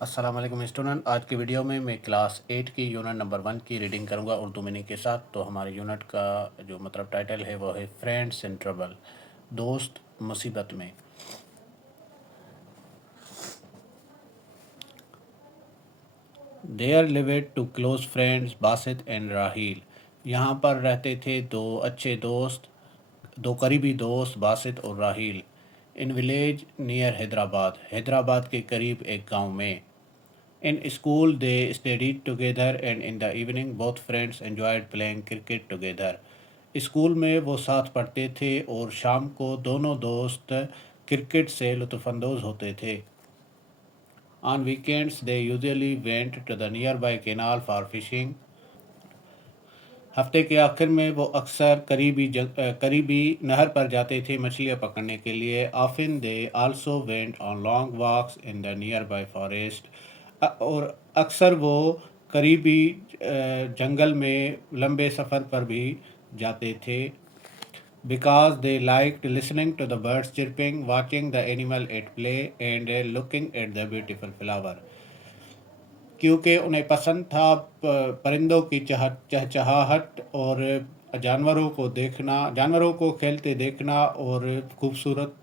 अस्सलाम वालेकुम स्टूडेंट। आज की वीडियो में मैं क्लास 8 की यूनिट नंबर 1 की रीडिंग करूंगा उर्दू मीनिंग के साथ। तो हमारे यूनिट का जो टाइटल है वो है फ्रेंड्स इन ट्रबल, दोस्त मुसीबत में। There lived two close friends Basit and Raheel. यहाँ पर रहते थे दो अच्छे दोस्त, दो करीबी दोस्त बासित और Raheel. In village near Hyderabad, Hyderabad के करीब एक गांव में। In school, they studied together, and in the evening, both friends enjoyed playing cricket together. School में वो साथ पढ़ते थे और शाम को दोनों दोस्त क्रिकेट से लुत्फ़अंदोज़ होते थे। On weekends, they usually went to the nearby canal for fishing. हफ्ते के आखिर में वो अक्सर करीबी नहर पर जाते थे मछलियाँ पकड़ने के लिए। Often they also went on long walks in the nearby forest. और अक्सर वो करीबी जंगल में लंबे सफ़र पर भी जाते थे। Because they liked listening to the birds chirping, watching the animal at play, and looking at the beautiful flower. क्योंकि उन्हें पसंद था परिंदों की चहचहाहट और जानवरों को खेलते देखना और खूबसूरत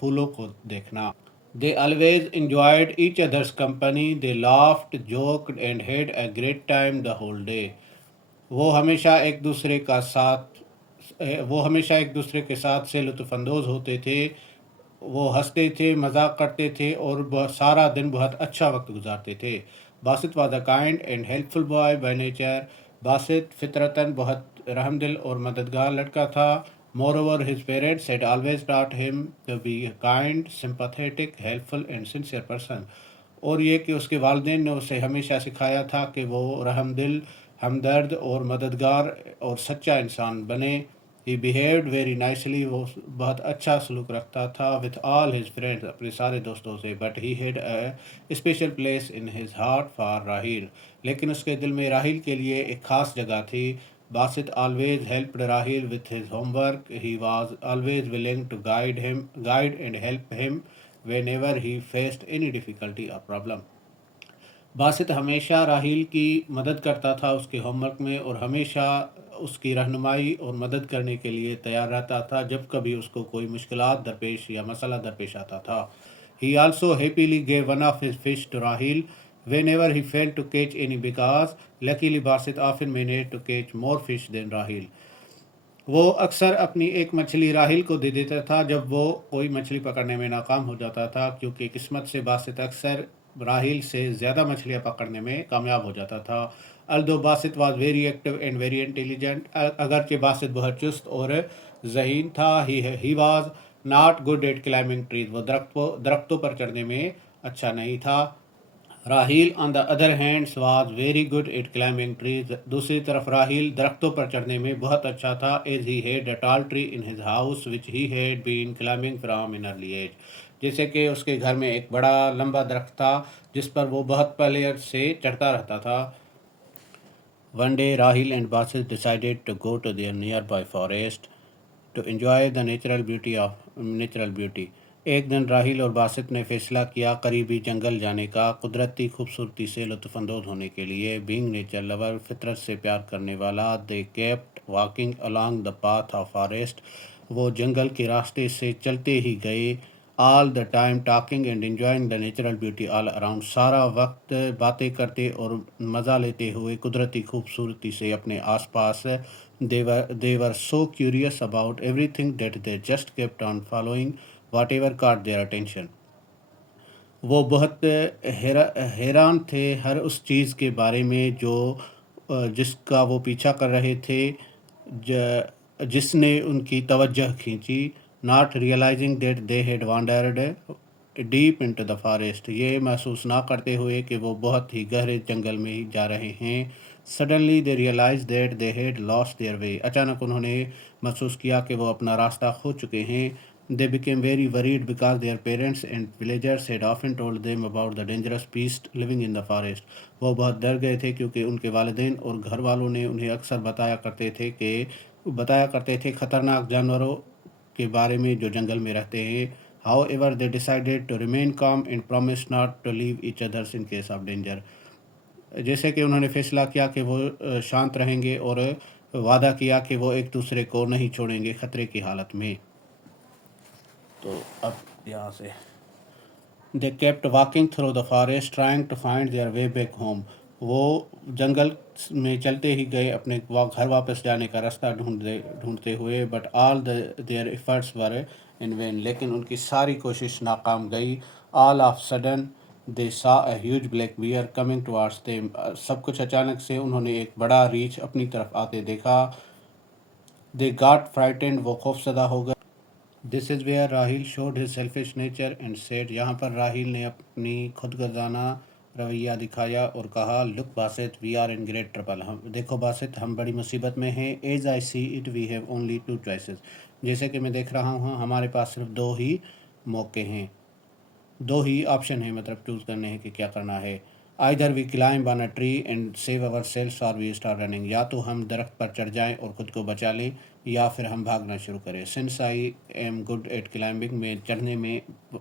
फूलों को देखना। They always enjoyed each other's company. They laughed, joked, and had a great time the whole day. वो हमेशा एक दूसरे का साथ वो हमेशा एक दूसरे के साथ से लुत्फ़अंदोज़ होते थे। वो हंसते थे, मजाक करते थे और सारा दिन बहुत अच्छा वक्त गुजारते थे। Basit was a kind and helpful boy by nature. Basit फितरतन बहुत रहमदिल और मददगार लड़का था। Moreover his parents had always taught him to be kind, sympathetic, helpful and sincere person. और ये कि उसके वालिदैन ने उसे हमेशा सिखाया था कि वो रहमदिल, हमदर्द और मददगार और सच्चा इंसान बने। ही बिहेव्ड वेरी नाइसली, वो बहुत अच्छा सलूक रखता था विथ ऑल हिज फ्रेंड्स, अपने सारे दोस्तों से। But he had a special place in his heart for Raheel, लेकिन उसके दिल में राहील के लिए एक ख़ास जगह थी। Basit always helped Raheel with his homework. He was always willing to guide and help him whenever he faced any difficulty or problem. Basit हमेशा राहील की मदद करता था उसके होमवर्क में और हमेशा उसकी रहनुमाई और मदद करने के लिए तैयार रहता था जब कभी उसको कोई मुश्किलात दरपेश या मसला दरपेश आता था। He also happily gave one of his fish to Rahil whenever he failed to catch any, because luckily Basit often managed to catch more fish than Rahil. वो अक्सर अपनी एक मछली राहिल को दे देता था जब वो कोई मछली पकड़ने में नाकाम हो जाता था, क्योंकि किस्मत से बासित अक्सर राहिल से ज़्यादा मछलियाँ पकड़ने में कामयाब हो जाता था। Although Basit was very active and very intelligent, अगरचे बासित बहुत चुस्त और जहीन था। He was not good at climbing trees, वो दरख्तों पर चढ़ने में अच्छा नहीं था। Raheel on the other hands was very good at climbing trees, दूसरी तरफ राहील दरख्तों पर चढ़ने में बहुत अच्छा था। As he had a tall tree in his house which he had been climbing from in early age, जैसे कि उसके घर में एक बड़ा लंबा दरख्त था जिस पर वो बहुत पहले से चढ़ता रहता था। One day, Rahil and Basis decided to go to their nearby forest to enjoy the natural beauty. एक दिन राहिल और बासित ने फैसला किया करीबी जंगल जाने का, कुदरती खूबसूरती से लुत्फ़अंदोज़ होने के लिए। बीइंग नेचर लवर, फितरत से प्यार करने वाला, दे kept walking along the path of forest, वो जंगल के रास्ते से चलते ही गए। All the time talking and enjoying the natural beauty all around, सारा वक्त बातें करते और मज़ा लेते हुए कुदरती खूबसूरती से अपने आसपास। They were so curious about everything that they just kept on following whatever caught their attention. वो बहुत हैरान थे हर उस चीज़ के बारे में जो जिसका वो पीछा कर रहे थे, जिसने उनकी तवज्जो खींची। Not realising that they had wandered deep into the forest, ये महसूस ना करते हुए कि वो बहुत ही गहरे जंगल में ही जा रहे हैं। Suddenly they realise that they had lost their way, अचानक उन्होंने महसूस किया कि वो अपना रास्ता खो चुके हैं। They became very worried because their parents and villagers had often told them about the dangerous beasts living in the forest. वो बहुत डर गए थे क्योंकि उनके वालिदैन और घर वालों ने उन्हें अक्सर बताया करते थे खतरनाक जानवरों के बारे में जो जंगल में रहते हैं। However, they decided to remain calm and promised not to leave each other in case of danger. जैसे कि उन्होंने फैसला किया कि वो शांत रहेंगे और वादा किया कि वो एक दूसरे को नहीं छोड़ेंगे खतरे की हालत में। तो अब यहाँ से they kept walking through the forest trying to find their way back home. वो जंगल में चलते ही गए अपने घर वापस जाने का रास्ता ढूंढते हुए, but all their efforts were in when, लेकिन उनकी सारी कोशिश नाकाम गई। ऑल ऑफ सडन दे सा a huge black bear coming towards them. सब कुछ अचानक से उन्होंने एक बड़ा रीछ अपनी तरफ आते देखा। दे गॉट फ्राइटेंड, वो खौफजदा हो गए। This is where Rahil showed his selfish nature and said, यहाँ पर राहिल ने अपनी खुदगर्दाना रवैया दिखाया और कहा, look Basit, we are in great trouble, हम देखो बासित, हम बड़ी मुसीबत में हैं। As I see it we have only two choices, जैसे कि मैं देख रहा हूँ हमारे पास सिर्फ दो ही मौके हैं, दो ही ऑप्शन है, मतलब चूज़ करने हैं कि क्या करना है। Either we climb on a tree and save ourselves और वी स्टार्ट रनिंग, या तो हम दरख्त पर चढ़ जाएं और ख़ुद को बचा लें, या फिर हम भागना शुरू करें। Since I am good at climbing, मैं चढ़ने में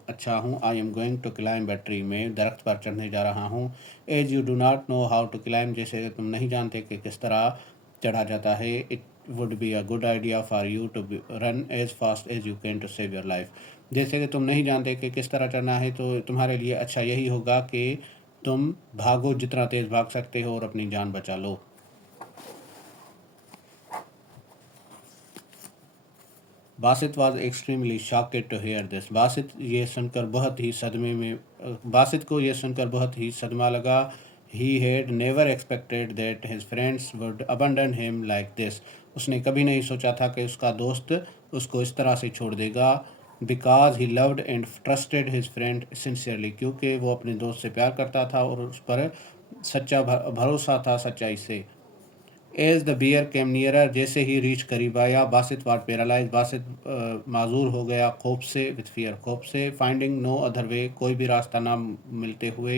अच्छा हूँ। I am going to climb a tree, मैं दरख्त पर चढ़ने जा रहा हूँ। As you do not know how to climb, जैसे तुम नहीं जानते कि किस तरह चढ़ा जाता है। It would be a good idea for you to run as fast as you can to save your life, जैसे कि तुम नहीं जानते कि किस तरह चढ़ना है, तो तुम्हारे लिए अच्छा यही होगा कि तुम भागो, जितना तेज़ भाग सकते हो और अपनी जान बचा लो। Basit was extremely shocked to hear this, Basit को ये सुनकर बहुत ही सदमा लगा। He had never expected that his friends would abandon him like this, उसने कभी नहीं सोचा था कि उसका दोस्त उसको इस तरह से छोड़ देगा। Because he loved and trusted his friend sincerely, क्योंकि वो अपने दोस्त से प्यार करता था और उस पर सच्चा भरोसा था सच्चाई से। As the bear came nearer, जैसे ही रीछ करीब आया, बासित वाट पैरालाइज, बासित माजूर हो गया खौफ से, विथ फियर, खौफ से। फाइंडिंग नो अदर वे, कोई भी रास्ता ना मिलते हुए,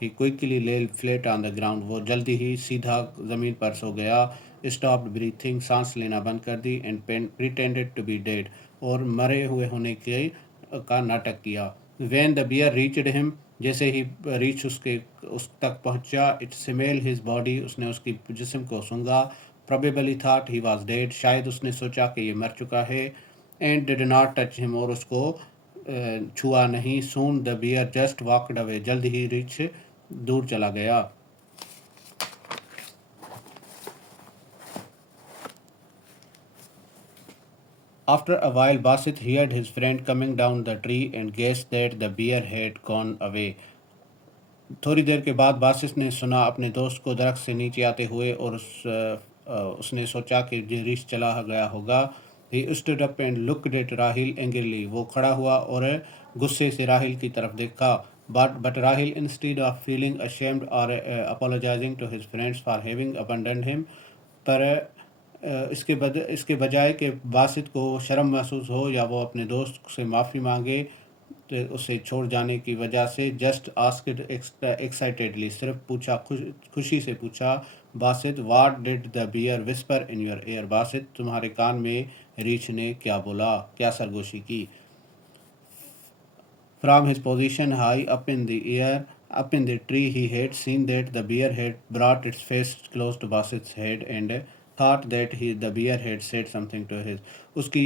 ही क्विकली ले फ्लेट ऑन द ग्राउंड, वो जल्दी ही सीधा ज़मीन पर सो गया। स्टॉप्ड ब्रीथिंग, सांस लेना बंद कर दी। And pretended to be dead, और मरे हुए होने के का नाटक किया। When the bear reached him, जैसे ही रीछ उस तक पहुंचा, इट स्मेल हिज बॉडी, उसने उसकी जिस्म को सूंघा। Probably thought he was dead, शायद उसने सोचा कि ये मर चुका है। And did not touch him, और उसको छुआ नहीं। Soon the bear just walked away, जल्द ही रीछ दूर चला गया। After a while, Basit heard his friend coming down the tree and guessed that the bear had gone away. थोड़ी देर के बाद बासित ने सुना अपने दोस्त को दरख्त से नीचे आते हुए, और उसने सोचा कि रीछ चला गया होगा। He stood up and looked at Rahil angrily, वो खड़ा हुआ और गुस्से से राहिल की तरफ देखा। But Rahil, instead of feeling ashamed और apologising to his friends for having abandoned him, पर इसके बजाय कि बासित को शर्म महसूस हो या वो अपने दोस्त से माफ़ी मांगे तो उसे छोड़ जाने की वजह से, जस्ट आस्क्ड एक्साइटेडली, सिर्फ पूछा, खुशी से पूछा, Basit, what did the bear whisper in your ear, Basit, तुम्हारे कान में रीछ ने क्या बोला, क्या सरगोशी की। From his position high up in the tree, he had seen that the bear had brought its face close to Basit's head and thought that the bear had said something to his. उसकी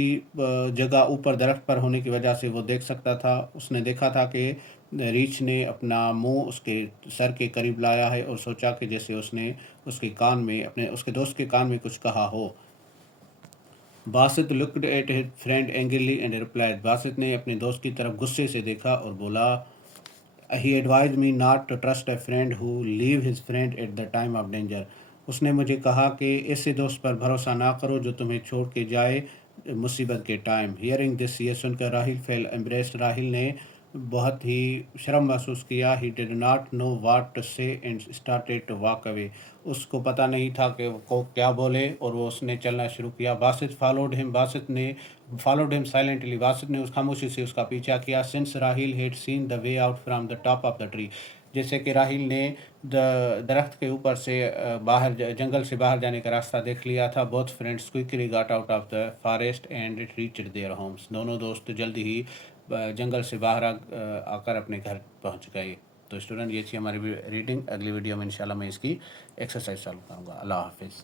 जगह ऊपर दरख्त पर होने की वजह से वो देख सकता था। उसने देखा था कि रीछ ने अपना मुंह उसके सर के करीब लाया है और सोचा कि जैसे उसने उसके दोस्त के कान में कुछ कहा हो। Basit looked at his friend angrily and replied, Basit ने अपने दोस्त की तरफ गुस्से से देखा और बोला, he advise me not to trust a friend who leave his friend at the time of danger, उसने मुझे कहा कि ऐसे दोस्त पर भरोसा ना करो जो तुम्हें छोड़ के जाए मुसीबत के टाइम। हियरिंग दिस, ये सुनकर राहिल फेल एम्ब्रेस्ड, राहिल ने बहुत ही शर्म महसूस किया। He did not know what to say and started to walk away, उसको पता नहीं था कि वो क्या बोले और वो उसने चलना शुरू किया। बासित ने फॉलोड हिम साइलेंटली, बासित ने उस खामोशी से उसका पीछा किया। Since Rahil had seen the way out from the top of the tree, जैसे कि राहिल ने दरख्त के ऊपर से जंगल से बाहर जाने का रास्ता देख लिया था। Both friends quickly got out of the forest and reached their homes, दोनों दोस्त जल्दी ही जंगल से बाहर आकर अपने घर पहुंच गए। तो स्टूडेंट, ये थी हमारी रीडिंग। अगली वीडियो में इंशाल्लाह मैं इसकी एक्सरसाइज चालू करूँगा। अल्लाह हाफिज़।